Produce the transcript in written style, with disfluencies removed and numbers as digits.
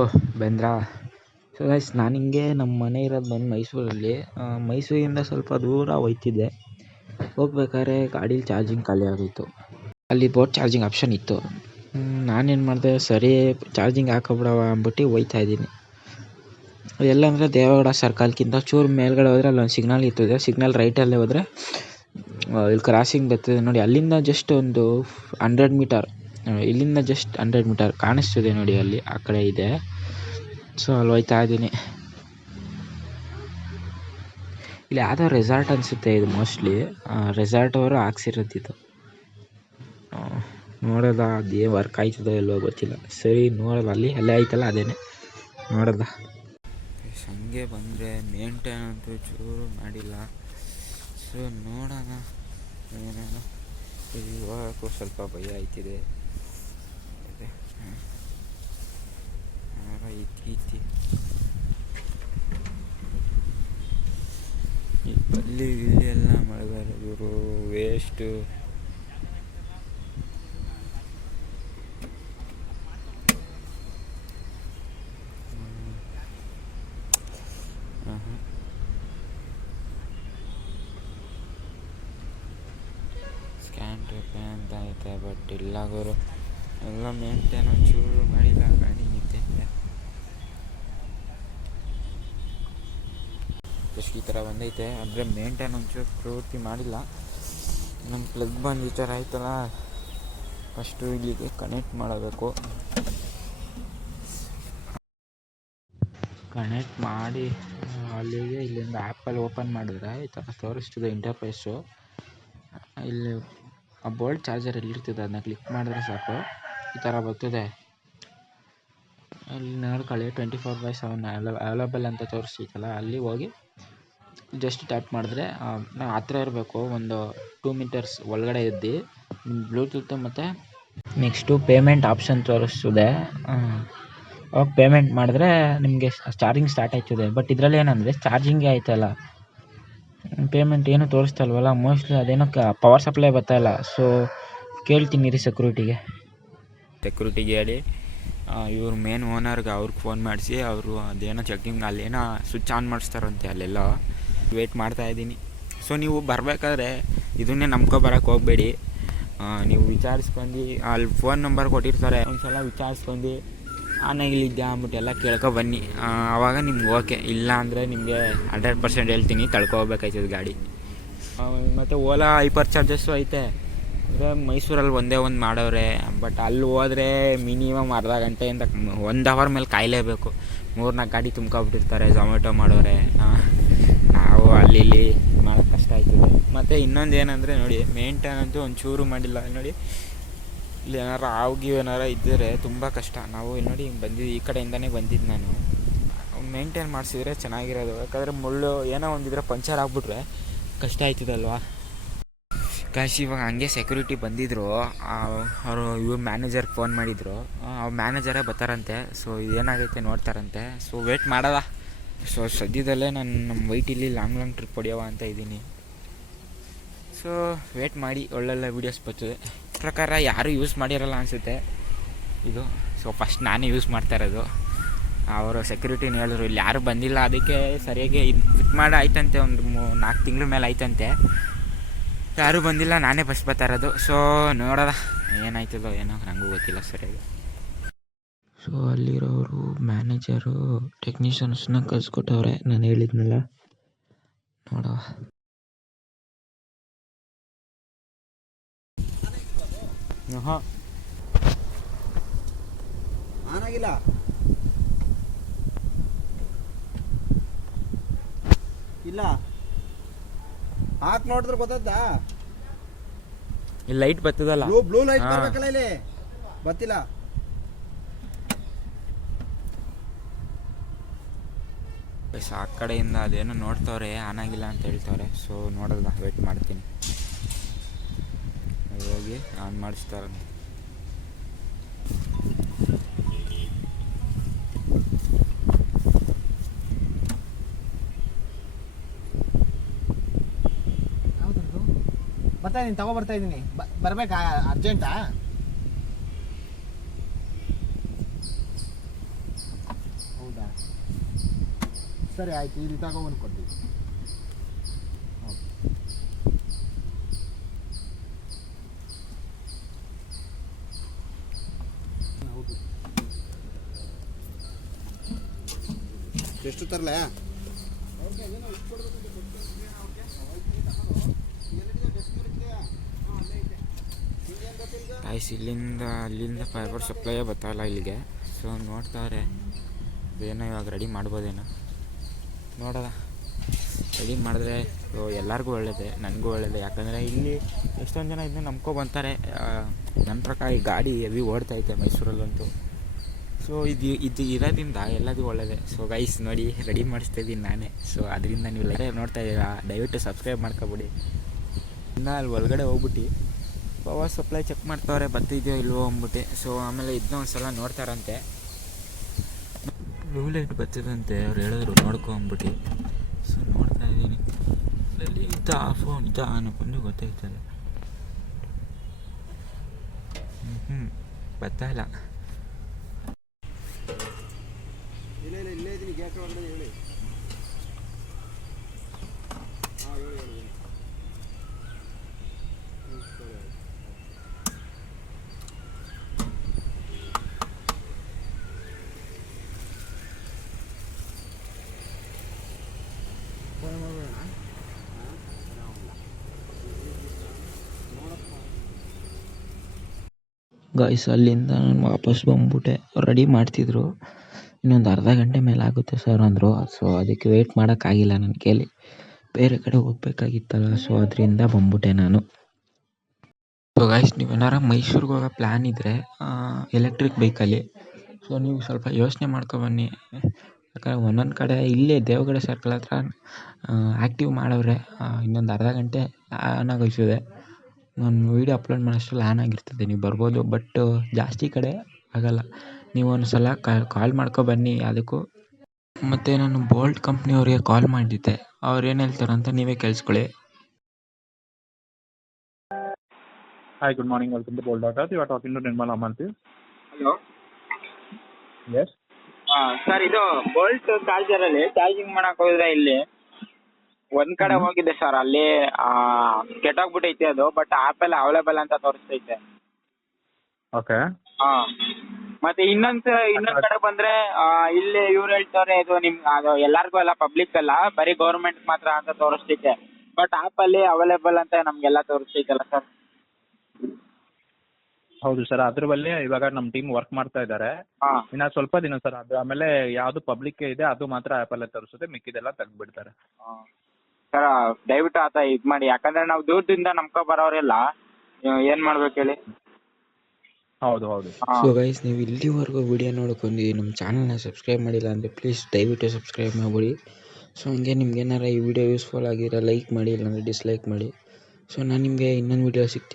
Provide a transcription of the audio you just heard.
ಓಹ್ ಬಂದ್ರಾ? So guys, ನಾನು ಹಿಂಗೆ ನಮ್ಮ ಮನೆ ಇರೋದು ಬಂದು ಮೈಸೂರಲ್ಲಿ. ಮೈಸೂರಿಂದ ಸ್ವಲ್ಪ ದೂರ ಹೋಗ್ತಿದ್ದೆ. ಹೋಗ್ಬೇಕಾದ್ರೆ ಗಾಡೀಲಿ ಚಾರ್ಜಿಂಗ್ ಖಾಲಿ ಆಗೋಯಿತು. ಅಲ್ಲಿ ಬೋಟ್ ಚಾರ್ಜಿಂಗ್ ಆಪ್ಷನ್ ಇತ್ತು. ನಾನೇನು ಮಾಡಿದೆ, ಸರಿ ಚಾರ್ಜಿಂಗ್ ಹಾಕೋಬಿಡವ ಅಂದ್ಬಿಟ್ಟು ಹೋಗ್ತಾ ಇದ್ದೀನಿ. ಎಲ್ಲಂದರೆ ದೇವೇಗೌಡ ಸರ್ಕಲ್ಗಿಂತ ಚೂರು ಮೇಲ್ಗಡೆ ಹೋದರೆ ಅಲ್ಲೊಂದು ಸಿಗ್ನಲ್ ಇರ್ತದೆ. ಸಿಗ್ನಲ್ ರೈಟಲ್ಲೇ ಹೋದರೆ ಇಲ್ಲಿ ಕ್ರಾಸಿಂಗ್ ಬರ್ತದೆ ನೋಡಿ. ಅಲ್ಲಿಂದ ಜಸ್ಟ್ ಒಂದು 100 ಮೀಟರ್, ಇಲ್ಲಿಂದ ಜಸ್ಟ್ 100 ಮೀಟರ್ ಕಾಣಿಸ್ತಿದೆ ನೋಡಿ, ಅಲ್ಲಿ ಆ ಕಡೆ ಇದೆ. ಸೊ ಅಲ್ಲಿ ಹೋಗ್ತಾ ಇದ್ದೀನಿ. ಇಲ್ಲಿ ಯಾವುದೋ ರೆಸಾರ್ಟ್ ಅನಿಸುತ್ತೆ ಇದು, ಮೋಸ್ಟ್ಲಿ ರೆಸಾರ್ಟ್ ಅವರು ಹಾಕ್ಸಿರೋದಿದ್ದು. ನೋಡೋದ ಅದೇ ವರ್ಕ್ ಆಯ್ತದೋ ಇಲ್ವೋ ಗೊತ್ತಿಲ್ಲ. ಸರಿ ನೋಡೋದ, ಅಲ್ಲೇ ಆಯ್ತಲ್ಲ ಅದೇನೆ ನೋಡೋದ. ಹಂಗೆ ಬಂದರೆ ಮೇಂಟೈನ್ ಅಂತೂ ಚೂರು ಮಾಡಿಲ್ಲ. ಸೊ ನೋಡೋಣ ಏನೇನೋ. ಇವಾಗೂ ಸ್ವಲ್ಪ ಭಯ ಆಯ್ತಿದೆ. ಇತ್ತಿ ಈ ಬಲ್ಲಿ ಗಿಲ್ಲಿ ಎಲ್ಲ ಮಾಡಿದ್ದಾರೆ ಇವರು, ವೇಸ್ಟು. ಸ್ಕ್ಯಾನ್ ಟ್ರಿಪ್ ಅಂತ ಐತೆ, ಬಟ್ ಇಲ್ಲ ಗುರು, ಎಲ್ಲ ಮೇಂಟೈನ್ ಒಂಚೂರು ಮಾಡಿಲ್ಲ. ಗಾಡಿ ನಿಂತೈತೆ ಜಸ್ಟ್ ಈ ಥರ ಬಂದೈತೆ, ಅಂದರೆ ಮೇಂಟೈನ್ ಒಂಚೂರು ಪೂರ್ತಿ ಮಾಡಿಲ್ಲ. ನಮ್ಮ ಪ್ಲಗ್ ಬಂದು ಈ ಥರ ಆಯ್ತಲ್ಲ, ಫಸ್ಟು ಇಲ್ಲಿಗೆ ಕನೆಕ್ಟ್ ಮಾಡಬೇಕು. ಕನೆಕ್ಟ್ ಮಾಡಿ ಅಲ್ಲಿಗೆ ಇಲ್ಲಿಂದ ಆ್ಯಪಲ್ಲಿ ಓಪನ್ ಮಾಡಿದ್ರೆ ಈ ಥರ ತೋರಿಸ್ತಿದೆ ಇಂಟರ್ಫೇಸು. ಇಲ್ಲಿ ಆ ಬೋಲ್ಟ್ ಚಾರ್ಜರ್ ಎಲ್ಲಿರ್ತದೆ ಅದನ್ನ ಕ್ಲಿಕ್ ಮಾಡಿದ್ರೆ ಸಾಕು, ಈ ಥರ ಬರ್ತದೆ. ಅಲ್ಲಿ ನೋಡ್ಕೊಳ್ಳಿ 24/7 ಅವೈಲೇಬಲ್ ಅಂತ ತೋರಿಸ್ತೈತಲ್ಲ, ಅಲ್ಲಿ ಹೋಗಿ ಜಸ್ಟ್ ಟ್ಯಾಪ್ ಮಾಡಿದ್ರೆ ನಾವು ಹತ್ರ ಇರಬೇಕು. ಒಂದು 2 ಮೀಟರ್ಸ್ ಒಳಗಡೆ ಇದ್ದು ಬ್ಲೂಟೂತ್ ಮತ್ತು ನೆಕ್ಸ್ಟು ಪೇಮೆಂಟ್ ಆಪ್ಷನ್ ತೋರಿಸ್ತದೆ. ಅವಾಗ ಪೇಮೆಂಟ್ ಮಾಡಿದ್ರೆ ನಿಮಗೆ ಚಾರ್ಜಿಂಗ್ ಸ್ಟಾರ್ಟ್ ಆಯ್ತದೆ. ಬಟ್ ಇದರಲ್ಲಿ ಏನಂದರೆ ಚಾರ್ಜಿಂಗೇ ಆಯ್ತಲ್ಲ, ಪೇಮೆಂಟ್ ಏನು ತೋರಿಸ್ತಲ್ವಲ್ಲ. ಮೋಸ್ಟ್ಲಿ ಅದೇನೋ ಪವರ್ ಸಪ್ಲೈ ಬರ್ತಾಯಿಲ್ಲ. ಸೊ ಕೇಳ್ತೀನಿ ರೀ ಸೆಕ್ಯೂರಿಟಿಗೆ ಹೇಳಿ, ಇವ್ರ ಮೇನ್ ಓನರ್ಗೆ ಅವ್ರಿಗೆ ಫೋನ್ ಮಾಡಿಸಿ ಅವರು ಅದೇನೋ ಚೆಕಿಂಗ್ ಅಲ್ಲೇನೋ ಸ್ವಿಚ್ ಆನ್ ಮಾಡಿಸ್ತಾರಂತೆ ಅಲ್ಲೆಲ್ಲ. ವೇಟ್ ಮಾಡ್ತಾಯಿದ್ದೀನಿ. ಸೊ ನೀವು ಬರಬೇಕಾದ್ರೆ ಇದನ್ನೇ ನಂಬ್ಕೊಬರಕ್ಕೆ ಹೋಗಬೇಡಿ. ನೀವು ವಿಚಾರಿಸ್ಕೊಂಡು ಅಲ್ಲಿ ಫೋನ್ ನಂಬರ್ ಕೊಟ್ಟಿರ್ತಾರೆ, ಒಂದು ಸಲ ವಿಚಾರಿಸ್ಕೊಂಡು ಆನೆಗಳಿದ್ಯಾ ಅಂದ್ಬಿಟ್ಟು ಎಲ್ಲ ಕೇಳ್ಕೊಬನ್ನಿ. ಆವಾಗ ನಿಮ್ಗೆ ಓಕೆ. ಇಲ್ಲ ಅಂದರೆ ನಿಮಗೆ 100% ಹೇಳ್ತೀನಿ ತಳ್ಕೊಬೇಕಾಯ್ತದೆ ಗಾಡಿ. ಮತ್ತು ಓಲಾ ಹೈಪರ್ ಚಾರ್ಜಸ್ಸು ಐತೆ. ಅಂದರೆ ಮೈಸೂರಲ್ಲಿ ಒಂದೇ ಒಂದು ಮಾಡವ್ರೆ, ಬಟ್ ಅಲ್ಲಿ ಹೋದರೆ ಮಿನಿಮಮ್ ಅರ್ಧ ಗಂಟೆಯಿಂದ 1 ಅವರ್ ಮೇಲೆ ಕಾಯಲೇಬೇಕು. 3-4 ಗಾಡಿ ತುಂಬ್ಕೊಬಿಟ್ಟಿರ್ತಾರೆ ಝೊಮ್ಯಾಟೊ ಮಾಡೋರೆ. ನಾವು ಅಲ್ಲಿ ಇಲ್ಲಿ ಮಾಡೋಕ್ಕೆ ಕಷ್ಟ ಆಯ್ತದೆ. ಮತ್ತು ಇನ್ನೊಂದು ಏನಂದರೆ ನೋಡಿ, ಮೇಂಟೈನ್ ಅಂತೂ ಒಂಚೂರು ಮಾಡಿಲ್ಲ ನೋಡಿ. ಇಲ್ಲಿ ಏನಾರು ಏನಾರು ಇದ್ದರೆ ತುಂಬ ಕಷ್ಟ. ನಾವು ಇಲ್ಲಿ ನೋಡಿ ಹಿಂಗೆ ಬಂದಿದ್ದು, ಈ ಕಡೆಯಿಂದನೇ ಬಂದಿದ್ದು ನಾನು. ಮೇಂಟೈನ್ ಮಾಡಿಸಿದ್ರೆ ಚೆನ್ನಾಗಿರೋದು. ಯಾಕಂದರೆ ಮುಳ್ಳು ಏನೋ ಒಂದಿದ್ರೆ ಪಂಚರ್ ಆಗಿಬಿಟ್ರೆ ಕಷ್ಟ ಆಯ್ತದಲ್ವಾ. ಕಾಶಿ ಇವಾಗ ಹಂಗೆ ಸೆಕ್ಯೂರಿಟಿ ಬಂದಿದ್ದರು, ಅವರು ಇವ್ರ ಮ್ಯಾನೇಜರ್ಗೆ ಫೋನ್ ಮಾಡಿದರು. ಅವ್ರ ಮ್ಯಾನೇಜರೇ ಬರ್ತಾರಂತೆ. ಸೊ ಏನಾಗೈತೆ ನೋಡ್ತಾರಂತೆ. ಸೊ ವೇಟ್ ಮಾಡೋದ. ಸೊ ಸದ್ಯದಲ್ಲೇ ನಾನು ನಮ್ಮ ವೈಟಿಲಿ ಲಾಂಗ್ ಟ್ರಿಪ್ ಹೊಡೆಯವ ಅಂತ ಇದ್ದೀನಿ. ಸೊ ವೇಟ್ ಮಾಡಿ, ಒಳ್ಳೊಳ್ಳೆ ವೀಡಿಯೋಸ್ ಬರ್ತದೆ. ಪ್ರಕಾರ ಯಾರೂ ಯೂಸ್ ಮಾಡಿರಲ್ಲ ಅನಿಸುತ್ತೆ ಇದು. ಸೊ ಫಸ್ಟ್ ನಾನೇ ಯೂಸ್ ಮಾಡ್ತಾ ಇರೋದು. ಅವರು ಸೆಕ್ಯೂರಿಟಿನ ಹೇಳಿದ್ರು ಇಲ್ಲಿ ಯಾರೂ ಬಂದಿಲ್ಲ, ಅದಕ್ಕೆ ಸರಿಯಾಗಿ ಫಿಟ್ ಮಾಡಿ ಆಯ್ತಂತೆ. ಒಂದು 4 ತಿಂಗಳ ಮೇಲೆ ಆಯ್ತಂತೆ, ಯಾರೂ ಬಂದಿಲ್ಲ, ನಾನೇ ಬಸ್ ಬರ್ತಾ ಇರೋದು. ಸೊ ನೋಡೋದ ಏನಾಯ್ತದೋ ಏನೋ, ನನಗೂ ಗೊತ್ತಿಲ್ಲ ಸರಿಯಾಗಿ. ಸೊ ಅಲ್ಲಿರೋರು ಮ್ಯಾನೇಜರು ಟೆಕ್ನಿಷಿಯನ್ಸ್ನ ಕಳಿಸ್ಕೊಟ್ಟವ್ರೆ, ನಾನು ಹೇಳಿದ್ನಲ್ಲ. ನೋಡವ ಆನಾಗಿಲ್ಲ. ಇಲ್ಲ ಹಾಕ್ ನೋಡಿದ್ರೆ ಗೊತ್ತದ. ಇಲ್ಲಿ ಲೈಟ್ ಬರ್ತದಲ್ಲ, ಬ್ಲೂ ಲೈಟ್ ಬರ್ಬೇಕಲ್ಲ, ಇಲ್ಲಿ ಬರ್ತಿಲ್ಲ. ಆ ಕಡೆಯಿಂದ ಅದೇನೋ ನೋಡ್ತವ್ರೆ, ಆನಾಗಿಲ್ಲ ಅಂತ ಹೇಳ್ತವ್ರೆ. ಸೊ ನೋಡಲ್ಲ, ವೇಟ್ ಮಾಡ್ತೀನಿ. ಹೋಗಿ ಆನ್ ಮಾಡಿಸ್ತಾರಂತೆ. ಬರ್ತಾಯಿದ್ದೀನಿ, ಬರ್ತಾ ಇದ್ದೀನಿ. ಬರ್ಬೇಕಾ? ಅರ್ಜೆಂಟಾ? ಸರಿ ಆಯ್ತು, ಇದು ತಗೊಂಬಂದು ಕೊಡ್ತೀವಿ. ಹೌದು, ಎಷ್ಟು ತರಲೇ? ಗೈಸ್ ಅಲ್ಲಿಂದ ಫೈಬರ್ ಸಪ್ಲೈ ಬರ್ತಾಯಿಲ್ಲ ಇಲ್ಲಿಗೆ. ಸೊ ನೋಡ್ತಾರೆ ಏನೋ ಇವಾಗ ರೆಡಿ ಮಾಡ್ಬೋದೇನೋ ನೋಡೋಣ. ರೆಡಿ ಮಾಡಿದ್ರೆ ಎಲ್ಲರಿಗೂ ಒಳ್ಳೆಯದೇ, ನನಗೂ ಒಳ್ಳೆಯದೇ. ಯಾಕಂದರೆ ಇಲ್ಲಿ ಎಷ್ಟೊಂದು ಜನ ಇದನ್ನ ನಂಬ್ಕೊಬಂತಾರೆ. ನನ್ನ ಪ್ರಕಾರ ಈ ಗಾಡಿ ಹೆವಿ ಓಡ್ತೈತೆ ಮೈಸೂರಲ್ಲಂತೂ. ಸೊ ಇದು ಇರೋದ್ರಿಂದ ಎಲ್ಲದೂ ಒಳ್ಳೆಯದೇ. ಸೊ ಗೈಸ್ ನೋಡಿ, ರೆಡಿ ಮಾಡಿಸ್ತಾಯಿದ್ದೀನಿ ನಾನೇ. ಸೊ ಅದರಿಂದ ನೀವು ಲೈವ್ ನೋಡ್ತಾ ಇದ್ದೀರಾ, ದಯವಿಟ್ಟು ಸಬ್ಸ್ಕ್ರೈಬ್ ಮಾಡ್ಕೊಬಿಡಿ. ಇನ್ನು ಅಲ್ಲಿ ಒಳಗಡೆ ಹೋಗ್ಬಿಟ್ಟು ಪವರ್ ಸಪ್ಲೈ ಚೆಕ್ ಮಾಡ್ತಾವ್ರೆ ಬರ್ತಿದೆಯೋ ಇಲ್ವೋ ಅಂದ್ಬಿಟ್ಟು. ಸೊ ಆಮೇಲೆ ಇದನ್ನ ಒಂದು ಸಲ ನೋಡ್ತಾರಂತೆ, ಬ್ಲೂ ಲೈಟ್ ಬರ್ತಿದಂತೆ ಅವ್ರು ಹೇಳಿದ್ರು ನೋಡ್ಕೊ ಅಂದ್ಬಿಟ್ಟು. ಸೊ ನೋಡ್ತಾ ಇದ್ದೀನಿ, ಇದರಲ್ಲಿ ಇದು ಆಫು ಇದು ಆನ್ ಬಂದು ಗೊತ್ತಾಯ್ತದೆ. ಬರ್ತಾಯಿಲ್ಲ. ಇಲ್ಲೇ ಇದ್ದೀನಿ, ಗ್ಯಾಸ್ ಒಳಗಡೆ ಹೇಳಿ. ಹಾಂ ಹೇಳಿ. ಸರಿ ಆಯ್ತು. ಫೋನ್ ಮಾಡೋಣ. ಗಾಯ್ಸ್ ಅಲ್ಲಿಂದ ನಾನು ವಾಪಸ್ ಬಂದ್ಬಿಟ್ಟೆ. ರೆಡಿ ಮಾಡ್ತಿದ್ರು, ಇನ್ನೊಂದು ಅರ್ಧ ಗಂಟೆ ಮೇಲೆ ಆಗುತ್ತೆ ಸರ್ ಅಂದರು. ಸೊ ಅದಕ್ಕೆ ವೆಯ್ಟ್ ಮಾಡೋಕ್ಕಾಗಿಲ್ಲ ನನ್ನ ಕೈಲಿ, ಬೇರೆ ಕಡೆ ಹೋಗ್ಬೇಕಾಗಿತ್ತಲ್ಲ. ಸೊ ಅದರಿಂದ ಬಂದ್ಬಿಟ್ಟೆ ನಾನು. ಸೊ ಗಾಯ್ಸ್ ನೀವೇನಾರ ಮೈಸೂರಿಗೆ ಹೋಗೋ ಪ್ಲ್ಯಾನ್ ಇದ್ದರೆ ಎಲೆಕ್ಟ್ರಿಕ್ ಬೈಕಲ್ಲಿ, ಸೊ ನೀವು ಸ್ವಲ್ಪ ಯೋಚನೆ ಮಾಡ್ಕೊಬನ್ನಿ. ಯಾಕಂದರೆ ಒಂದೊಂದು ಕಡೆ ಇಲ್ಲೇ ದೇವಗಡ ಸರ್ಕಲ್ ಹತ್ರ ಆ್ಯಕ್ಟಿವ್ ಮಾಡವ್ರೆ. ಇನ್ನೊಂದು ಅರ್ಧ ಗಂಟೆ ಆನ್ ಆಗೋಯ್ತದೆ. ನಾನು ವೀಡಿಯೋ ಅಪ್ಲೋಡ್ ಮಾಡೋಷ್ಟರಲ್ಲಿ ಆನ್ ಆಗಿರ್ತದೆ, ನೀವು ಬರ್ಬೋದು. ಬಟ್ ಜಾಸ್ತಿ ಕಡೆ ಆಗೋಲ್ಲ. ನೀವು ಒಂದು ಸಲ ಕಾಲ್ ಮಾಡ್ಕೊಬನ್ನಿ ಅದಕ್ಕೂ. ಮತ್ತು ನಾನು ಬೋಲ್ಟ್ ಕಂಪ್ನಿಯವ್ರಿಗೆ ಕಾಲ್ ಮಾಡಿದ್ದೆ, ಅವ್ರು ಏನು ಹೇಳ್ತಾರಂತ ನೀವೇ ಕೇಳಿಸ್ಕೊಳ್ಳಿ. Hi, good morning. Welcome to Bolt Auto. You are talking to Nirmal Amanti. Hello, Yes. Sir ಇದು ಬೋಲ್ಟ್ ಚಾರ್ಜರಲ್ಲಿ ಚಾರ್ಜಿಂಗ್ ಮಾಡಕ್ ಹೋಗಿದ್ರೆ ಇಲ್ಲಿ ಒಂದ್ ಕಡೆ ಹೋಗಿದೆ ಸರ್, ಅಲ್ಲಿ ಕೆಟ್ಟೋಗ್ಬಿಟ್ಟೈತೆ ಅದು. ಬಟ್ ಆಪಲ್ ಅವೈಲೇಬಲ್ ಅಂತ ತೋರಿಸ್ತೈತೆ. Okay. ಮತ್ತೆ ಇನ್ನೊಂದ್ ಕಡೆ ಬಂದ್ರೆ ಇಲ್ಲಿ ಇವ್ರು ಹೇಳ್ತಾರೆ ಇದು ಅದು ಎಲ್ಲಾರ್ಗು ಎಲ್ಲ ಪಬ್ಲಿಕ್ ಅಲ್ಲ, ಬರೀ ಗೌರ್ಮೆಂಟ್ ಮಾತ್ರ ಅಂತ ತೋರಿಸ್ತೈತೆ. ಬಟ್ ಆಪಲ್ಲಿ ಅವೈಲೇಬಲ್ ಅಂತ ನಮ್ಗೆಲ್ಲ ತೋರಿಸ್ತೈತಲ್ಲ ಸರ್. ಹೌದು ಸರ್, ಅದ್ರ ಬಲ್ಲಿ ಇವಾಗ ನಮ್ಮ ಟೀಮ್ ವರ್ಕ್ ಮಾಡ್ತಾ ಇದ್ದಾರೆ. ಇನ್ನ ಸ್ವಲ್ಪ ದಿನ ಸರ್, ಅದು ಆಮೇಲೆ ಯಾವ್ದು ಪಬ್ಲಿಕ್ ಇದೆ ಅದು ಮಾತ್ರ ಆಪಲ್ ತೋರಿಸುತ್ತೆ, ಮಿಕ್ಕಿದೆಲ್ಲ ತೆಗ್ದ್ಬಿಡ್ತಾರೆ. ಸರ್ ದಯವಿಟ್ಟು ಆತ ಇದ್ ಮಾಡಿ, ಯಾಕಂದ್ರೆ ನಾವು ದೂರದಿಂದ ನಂಬ್ಕೊ ಬರೋರೆಲ್ಲ ಏನ್ ಮಾಡ್ಬೇಕು ಹೇಳಿ. ಹೌದು. ಸೊ ಗೈಸ್ ನೀವು ಇಲ್ಲಿವರೆಗೂ ವಿಡಿಯೋ ನೋಡ್ಕೊಂಡು ನಮ್ಮ ಚಾನಲ್ನ ಸಬ್ಸ್ಕ್ರೈಬ್ ಮಾಡಿಲ್ಲ ಅಂದರೆ ಪ್ಲೀಸ್ ದಯವಿಟ್ಟು ಸಬ್ಸ್ಕ್ರೈಬ್ ಮಾಡಿಬಿಡಿ. ಸೊ ಹಂಗೆ ನಿಮ್ಗೆ ಏನಾರ ಈ ವಿಡಿಯೋ ಯೂಸ್ಫುಲ್ ಆಗಿರೋ ಲೈಕ್ ಮಾಡಿ, ಇಲ್ಲಾಂದರೆ ಡಿಸ್ಲೈಕ್ ಮಾಡಿ. ಸೊ ನಾನು ನಿಮಗೆ ಇನ್ನೊಂದು ವಿಡಿಯೋ ಸಿಗ್ತೀನಿ.